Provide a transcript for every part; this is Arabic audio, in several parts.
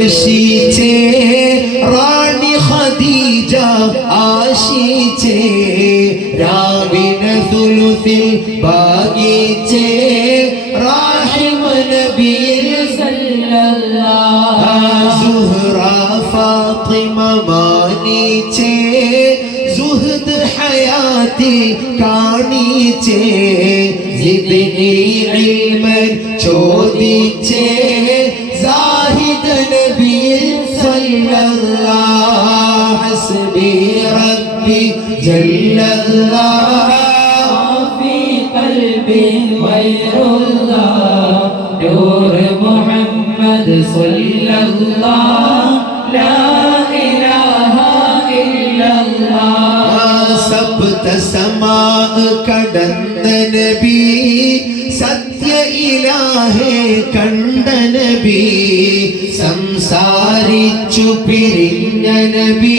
സ്പർശിച്ചേ റാണി ഖദീജ ആശിച്ചേ രാവിനെ സുലുസിൽ ഭാഗിച്ചേ റാഹിമ നബിയിൽ സല്ലല്ലാഹു സുഹ്റ ഫാത്തിമ മാനിച്ചേ സുഹദ് ഹയാത്തി കാണിച്ചേ ജിബ്നി ഇൽമൻ ചോദിച്ചേ സാഹിദ് നബിയിൽ സല്ലല്ലാഹു ഹസ്ബി റബ്ബി ജല്ലല്ലാഹു ഫീ ഖൽബി ഗൈറുല്ലാഹ് നൂർ മുഹമ്മദ് സല്ലല്ലാഹു ലാ ഇലാഹ ഇല്ലല്ലാഹ് സബ്ത സമാ കടന്ന നബി സത്യ ഇലാഹെ കണ്ട നബി സംസാരിച്ചു പിരിഞ്ഞ നബി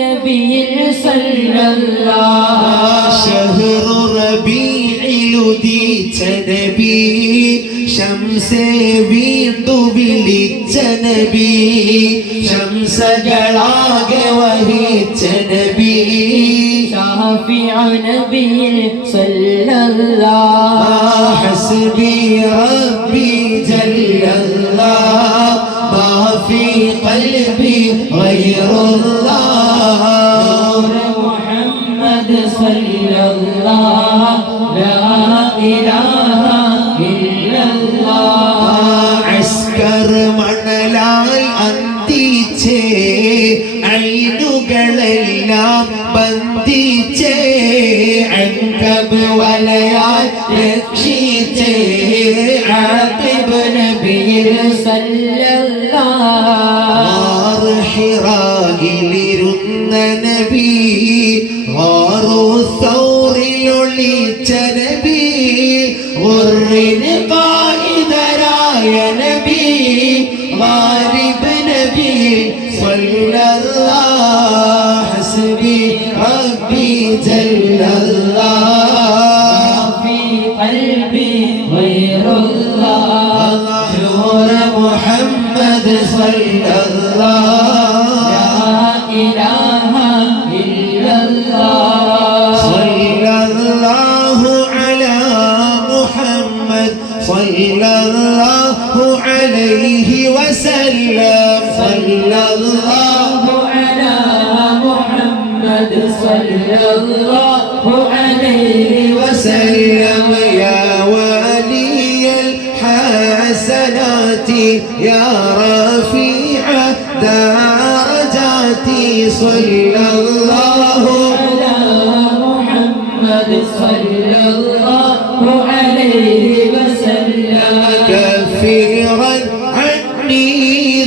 നബിയിൽ സല്ലല്ലാഹു ശഹ്റു റബീഇൽ ഉദിച്ച നബി ശംസെ വീണ്ടു വിളിച്ച നബി ശംസകളാകെ വഹിച്ച നബി ഷാഫിഉ നബിയിൽ സല്ലല്ലാഹു ഹസ്ബി റബ്ബി ജല്ലല്ലാഹു മാ ഫീ ഖൽബി ഗൈറുല്ലാഹ് മുഹമ്മദ് സല്ലല്ലാഹു ലാ ഇലാഹ ഇല്ലല്ലാഹ് അസ്കർ മണലാൽ അന്തിച്ചേ ഐനുകളെല്ലാം ബന്ധിച്ചേ അൻകബ് വലയാൽ രക്ഷിച്ചേ ആഖിബ് നബിയിൽ സല്ലല്ലാഹു ഹിറായിലിരുന്ന നബി ഗാറു സൗറിൽ ഒളിച്ച നബി ഗുർറിന് ഖായിദരായ നബി ഗാരിബ് നബി സല്ലല്ലാഹു ഹസ്ബി റബ്ബി ജല്ലല്ലാഹു ഫീ ഖൽബി ഗൈറുല്ലാഹ് നൂർ മുഹമ്മദ് സല്ലല്ലാഹു ലാ ഇലാഹ ഇല്ലല്ലാഹ് സല്ലല്ലാഹു അലാ മുഹമ്മദ് സല്ലല്ലാഹു അലൈഹി വസല്ലം സല്ലല്ലാഹു അലാ മുഹമ്മദ് സല്ലല്ലാഹു അലൈഹി വസല്ലം യാ വലിയൽ ഹസനാതി യാ റഫീഅ ദറജാതി സല്ലല്ലാഹു അലാ മുഹമ്മദ് സല്ലല്ലാഹു അലൈഹി വസല്ലം കഫീറൻ അന്നി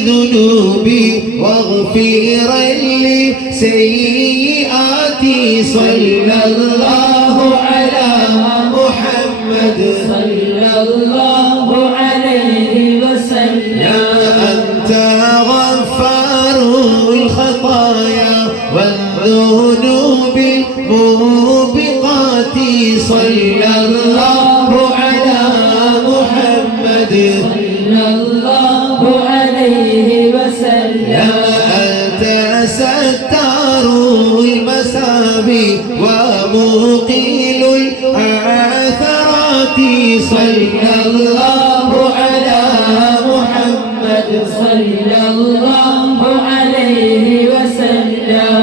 ذنوبي واغفرا لي سيئاتي صلى الله على محمد صلى الله عليه وسلم أنت غفار الخطايا والذنوب الموبقات صلى الله على محمد صلى الله عليه وسلم أنت ستار المساوي ومقيل العثرات صلى الله على محمد صلى الله عليه وسلم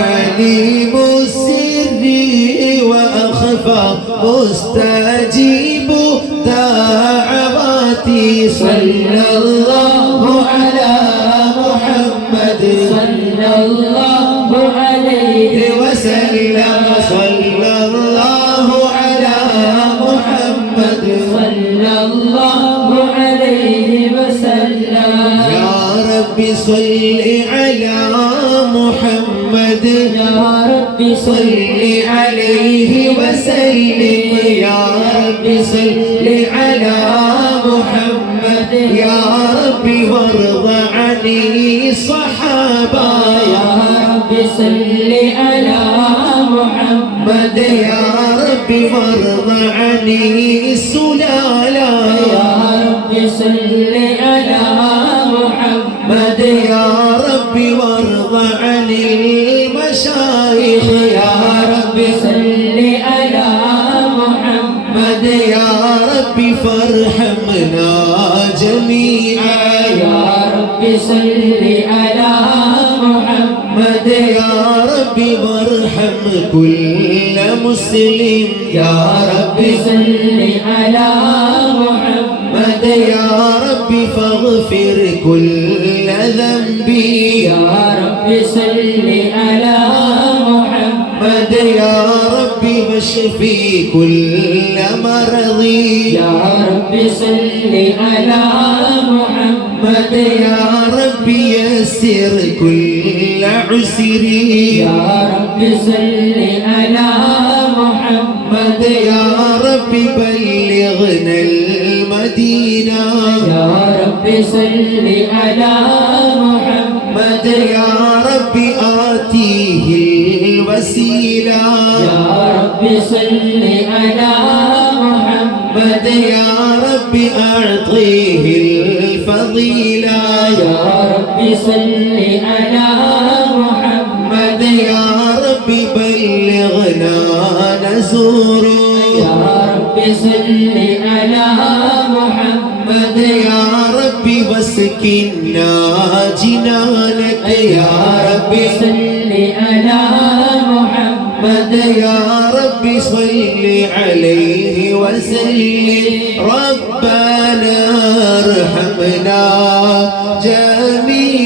عليم السر وأخفى مستجيب دعواتي صلى الله على محمد صلى الله عليه وسلم صلى الله على محمد صلى الله عليه وسلم يا رب صل على محمد يا رب صل عليه وسلم يا رب صل على محمد يا رب وارض عن الصحابة يا رب رب صل على محمد يا رب وارض عن السلالة يا رب صل على محمد يا رب وارض عن المشايخ يا رب صل على محمد يا رب فارحمنا جميعا يا رب صل على محمد يا رب وارحم كل مسلم يا رب صل على محمد يا رب فاغفر كل ذنبي يا رب صل على محمد يا رب واشفي كل مرضي يا رب صل على محمد يا رب يسر كل عسري يا رب صل على محمد يا رب بلغنا المدينة يا رب صل على محمد يا رب آتيه الوسيلة يا رب صل على محمد يا رب أعطيه الفضيلة يا رب صل على محمد يا رب بلغنا نزوره يا رب صل على محمد يا رب واسكننا جنانك يا رب صل على محمد يا رب صل عليه وسلم ربنا ارحمنا جميعا